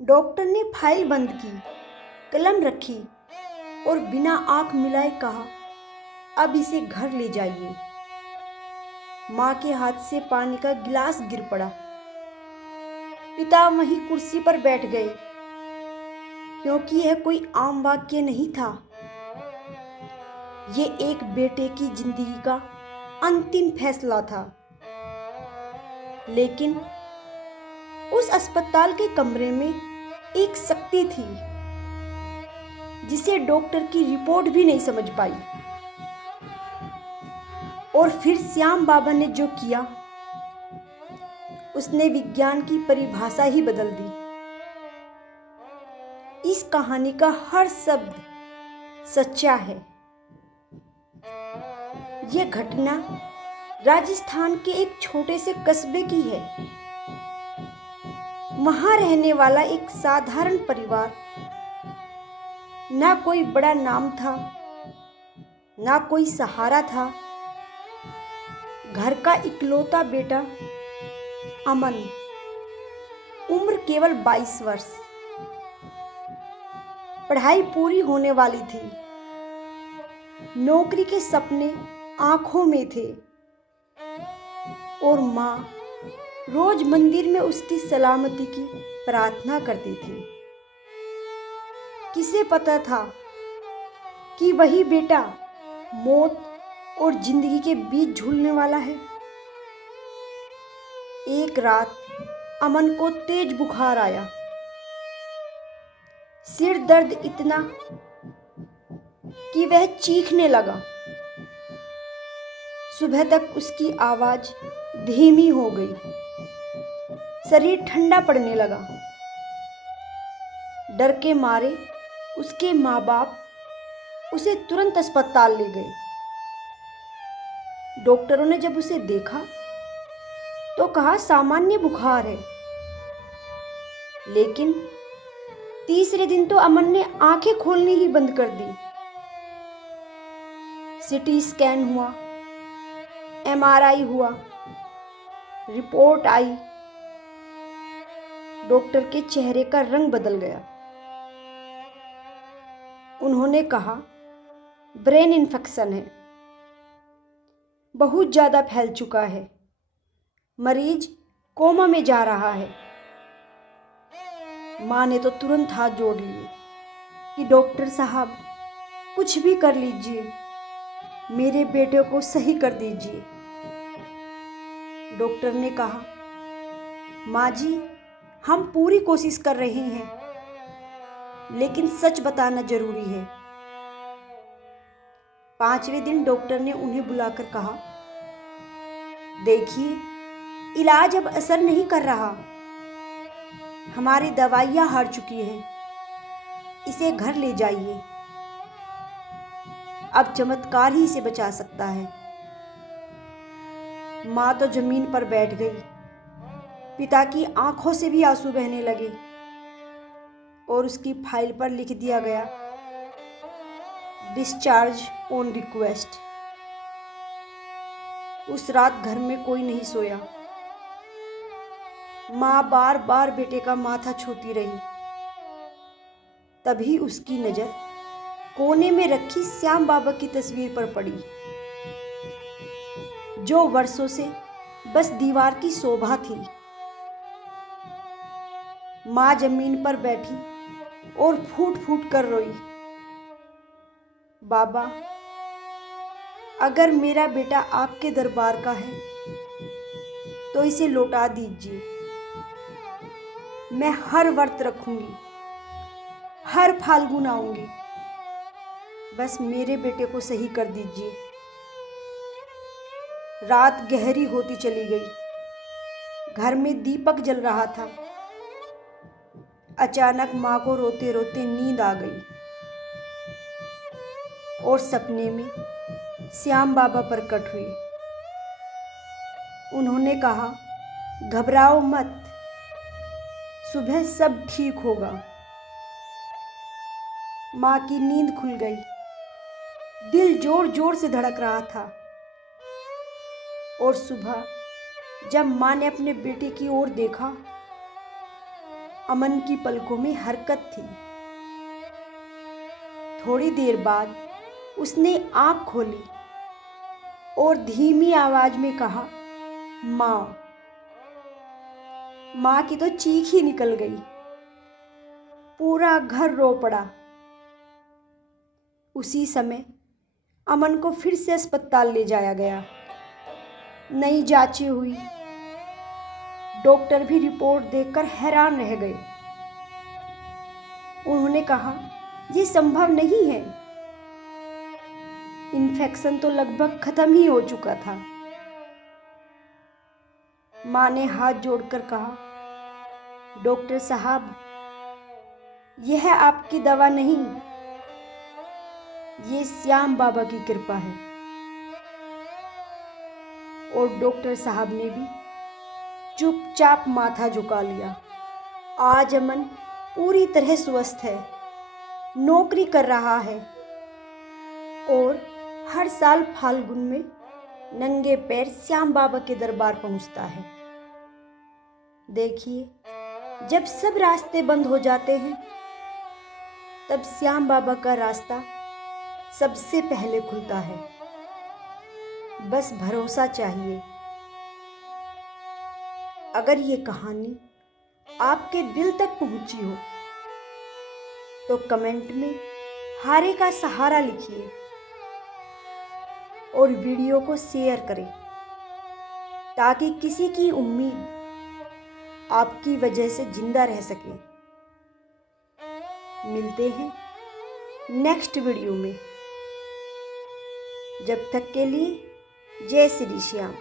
Doctor ने file बंद की, कलम रखी और बिना आंख मिलाए कहा, अब इसे घर ले जाइए। माँ के हाथ से पानी का गिलास गिर पड़ा। पिता वहीं कुर्सी पर बैठ गए, क्योंकि यह कोई आम वाक्य नहीं था। ये एक बेटे की जिंदगी का अंतिम फैसला था। लेकिन उस अस्पताल के कमरे में एक शक्ति थी जिसे डॉक्टर की रिपोर्ट भी नहीं समझ पाई। और फिर श्याम बाबा ने जो किया, उसने विज्ञान की परिभाषा ही बदल दी। इस कहानी का हर शब्द सच्चा है। यह घटना राजस्थान के एक छोटे से कस्बे की है। वहां रहने वाला एक साधारण परिवार, ना कोई बड़ा नाम था, ना कोई सहारा था। घर का इकलौता बेटा अमन, उम्र केवल 22 वर्ष। पढ़ाई पूरी होने वाली थी। नौकरी के सपने आंखों में थे। और माँ रोज मंदिर में उसकी सलामती की प्रार्थना करती थी। किसे पता था कि वही बेटा मौत और जिंदगी के बीच झूलने वाला है। एक रात अमन को तेज बुखार आया। सिर दर्द इतना कि वह चीखने लगा। सुबह तक उसकी आवाज धीमी हो गई। शरीर ठंडा पड़ने लगा। डर के मारे उसके माँ बाप उसे तुरंत अस्पताल ले गए। डॉक्टरों ने जब उसे देखा तो कहा सामान्य बुखार है। लेकिन तीसरे दिन तो अमन ने आंखें खोलनी ही बंद कर दी। सीटी स्कैन हुआ, एमआरआई हुआ, रिपोर्ट आई। डॉक्टर के चेहरे का रंग बदल गया। उन्होंने कहा ब्रेन इन्फेक्शन है, बहुत ज्यादा फैल चुका है, मरीज कोमा में जा रहा है। माँ ने तो तुरंत हाथ जोड़ लिए कि डॉक्टर साहब कुछ भी कर लीजिए, मेरे बेटे को सही कर दीजिए। डॉक्टर ने कहा माँ जी, हम पूरी कोशिश कर रहे हैं, लेकिन सच बताना जरूरी है। 5वें दिन डॉक्टर ने उन्हें बुलाकर कहा, देखिए, इलाज अब असर नहीं कर रहा, हमारी दवाइयां हार चुकी हैं, इसे घर ले जाइए, अब चमत्कार ही इसे बचा सकता है। माँ तो जमीन पर बैठ गई। पिता की आंखों से भी आंसू बहने लगे और उसकी फाइल पर लिख दिया गया, डिस्चार्ज ऑन रिक्वेस्ट। उस रात घर में कोई नहीं सोया। माँ बार बार बेटे का माथा छूती रही। तभी उसकी नजर कोने में रखी श्याम बाबा की तस्वीर पर पड़ी, जो वर्षों से बस दीवार की शोभा थी। माँ जमीन पर बैठी और फूट फूट कर रोई, बाबा, अगर मेरा बेटा आपके दरबार का है तो इसे लौटा दीजिए। मैं हर व्रत रखूंगी, हर फाल्गुन आऊंगी, बस मेरे बेटे को सही कर दीजिए। रात गहरी होती चली गई। घर में दीपक जल रहा था। अचानक माँ को रोते रोते नींद आ गई और सपने में श्याम बाबा प्रकट हुए। उन्होंने कहा, घबराओ मत, सुबह सब ठीक होगा। माँ की नींद खुल गई। दिल जोर जोर से धड़क रहा था। और सुबह जब माँ ने अपने बेटे की ओर देखा, अमन की पलकों में हरकत थी। थोड़ी देर बाद उसने आंख खोली और धीमी आवाज में कहा, माँ। माँ की तो चीख ही निकल गई। पूरा घर रो पड़ा। उसी समय अमन को फिर से अस्पताल ले जाया गया। नई जांचें हुई। डॉक्टर भी रिपोर्ट देखकर हैरान रह गए। उन्होंने कहा, यह संभव नहीं है। इन्फेक्शन तो लगभग खत्म ही हो चुका था। माँ ने हाथ जोड़कर कहा, डॉक्टर साहब, यह आपकी दवा नहीं, ये श्याम बाबा की कृपा है। और डॉक्टर साहब ने भी चुपचाप माथा झुका लिया। आज अमन पूरी तरह स्वस्थ है, नौकरी कर रहा है और हर साल फाल्गुन में नंगे पैर श्याम बाबा के दरबार पहुंचता है। देखिए, जब सब रास्ते बंद हो जाते हैं तब श्याम बाबा का रास्ता सबसे पहले खुलता है। बस भरोसा चाहिए। अगर ये कहानी आपके दिल तक पहुंची हो तो कमेंट में हारे का सहारा लिखिए और वीडियो को शेयर करें ताकि किसी की उम्मीद आपकी वजह से जिंदा रह सके। मिलते हैं नेक्स्ट वीडियो में। जब तक के लिए जय श्री श्याम।